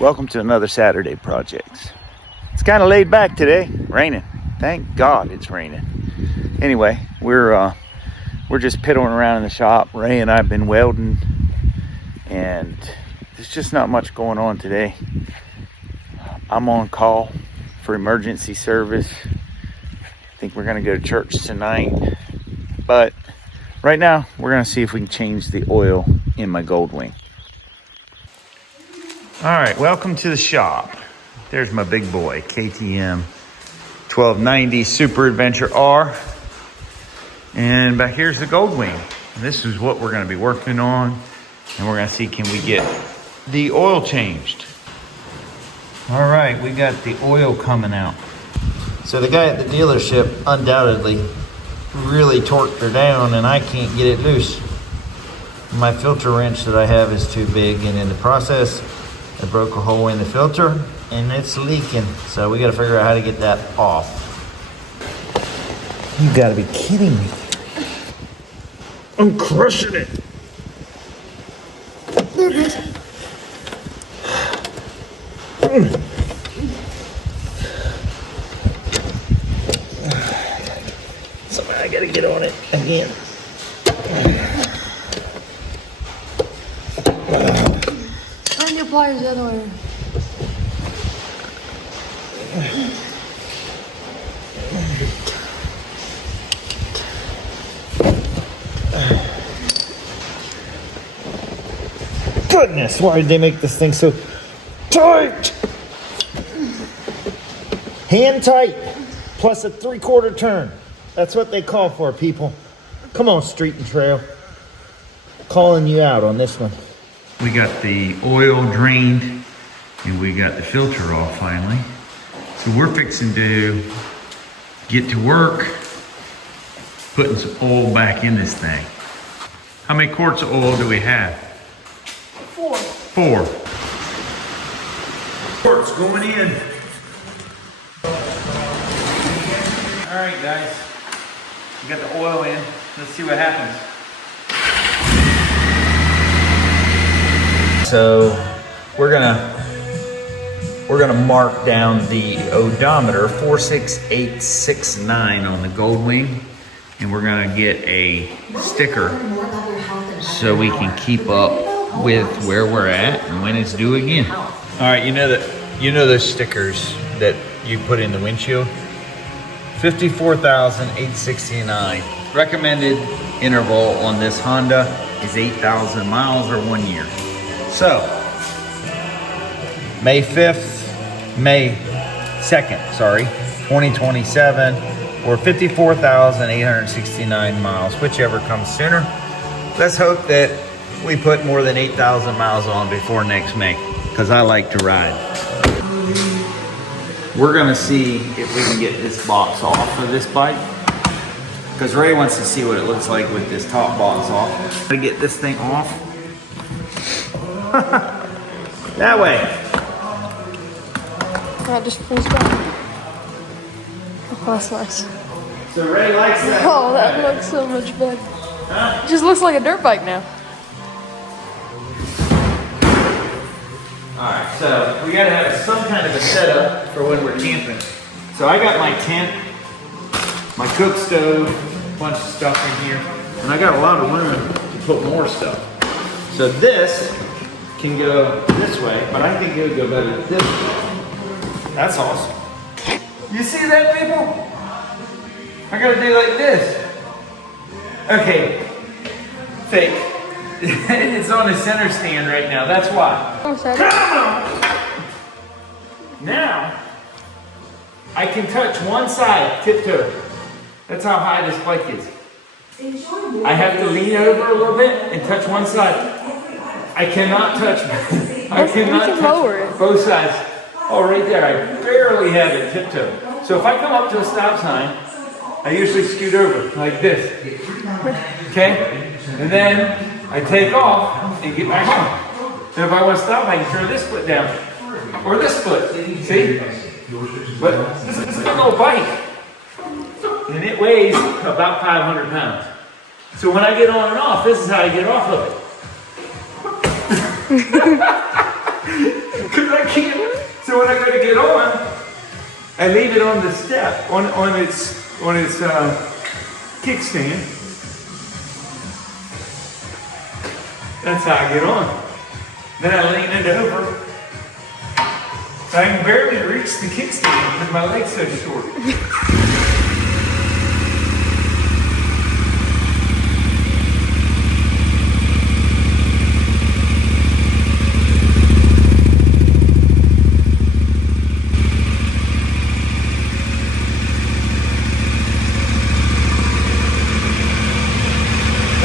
Welcome to another Saturday projects. It's kind of laid back today, raining. Thank God it's raining. Anyway, we're just piddling around in the shop. Ray and I have been welding, and there's just not much going on today. I'm on call for emergency service. I think we're gonna go to church tonight, but right now we're gonna see if we can change the oil in my Goldwing. All right, welcome to the shop. There's my big boy, KTM 1290 Super Adventure R. And back here's the Goldwing. This is what we're gonna be working on. And we're gonna see, can we get the oil changed? All right, we got the oil coming out. So the guy at the dealership undoubtedly really torqued her down, and I can't get it loose. My filter wrench that I have is too big, and in the process, I broke a hole in the filter and it's leaking. So we gotta figure out how to get that off. You gotta be kidding me. I'm crushing it. Somehow I gotta get on it again. Turn your pliers the other way. Goodness, why did they make this thing so tight? Hand tight, plus a 3/4 turn. That's what they call for, people. Come on, Street and Trail. Calling you out on this one. We got the oil drained and we got the filter off finally. So we're fixing to get to work putting some oil back in this thing. How many quarts of oil do we have? 4. Quarts going in. All right, guys. We got the oil in. Let's see what happens. So we're gonna mark down the odometer 46869 on the Goldwing, and we're gonna get a sticker so we can keep up with where we're at and when it's due again. All right, you know those stickers that you put in the windshield? 54,869. Recommended interval on this Honda is 8,000 miles or 1 year. So, May 2nd, 2027, or 54,869 miles, whichever comes sooner. Let's hope that we put more than 8,000 miles on before next May, because I like to ride. We're gonna see if we can get this box off of this bike, because Ray wants to see what it looks like with this top box off. To get this thing off. That way. That just pulls back. Oh, that's nice. So Ray likes that. Oh, that looks so much better. Huh? It just looks like a dirt bike now. Alright, so we gotta have some kind of a setup for when we're camping. So I got my tent, my cook stove, a bunch of stuff in here, and I got a lot of room to put more stuff. So this can go this way, but I think it would go better this way. That's awesome. You see that, people? I gotta do like this. Okay, fake. It's on a center stand right now, that's why. Oh, sorry. Come on! Now, I can touch one side, tiptoe. That's how high this bike is. I have to lean over a little bit and touch one side. I cannot touch, lower it. Both sides. Oh, right there, I barely have it tiptoe. So if I come up to a stop sign, I usually scoot over like this, okay? And then I take off and get back on. And if I want to stop, I can turn this foot down, or this foot, see? But this is a little bike, and it weighs about 500 pounds. So when I get on and off, this is how I get off of it. Because I go to get on, I leave it on the step, on its kickstand. That's how I get on. Then I lean it over. I can barely reach the kickstand because my leg's so short.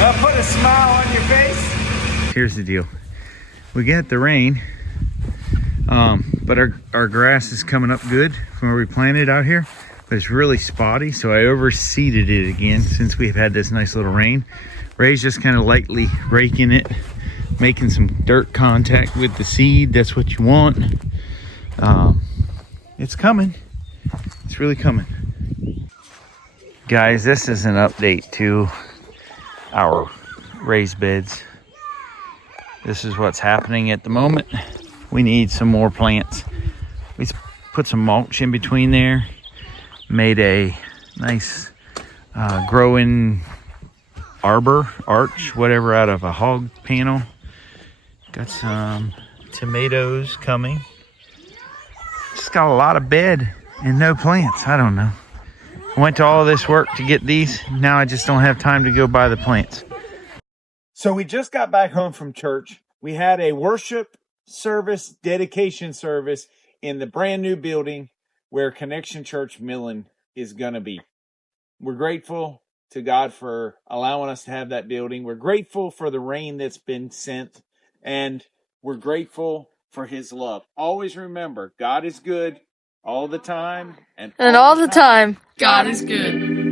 I'll put a smile on your face. Here's the deal. We got the rain, but our grass is coming up good from where we planted out here, but it's really spotty, so I overseeded it again since we've had this nice little rain. Ray's just kind of lightly raking it, making some dirt contact with the seed. That's what you want. It's coming. It's really coming. Guys, this is an update to our raised beds. This is what's happening at the moment. We need some more plants. We put some mulch in between there, made a nice growing arch, whatever, out of a hog panel. Got some tomatoes coming. Just got a lot of bed and no plants. I don't know. I went to all this work to get these. Now I just don't have time to go buy the plants. So we just got back home from church. We had a worship service, dedication service in the brand new building where Connection Church Millen is going to be. We're grateful to God for allowing us to have that building. We're grateful for the rain that's been sent, and we're grateful for his love. Always remember, God is good all the time. And all the time, God is good.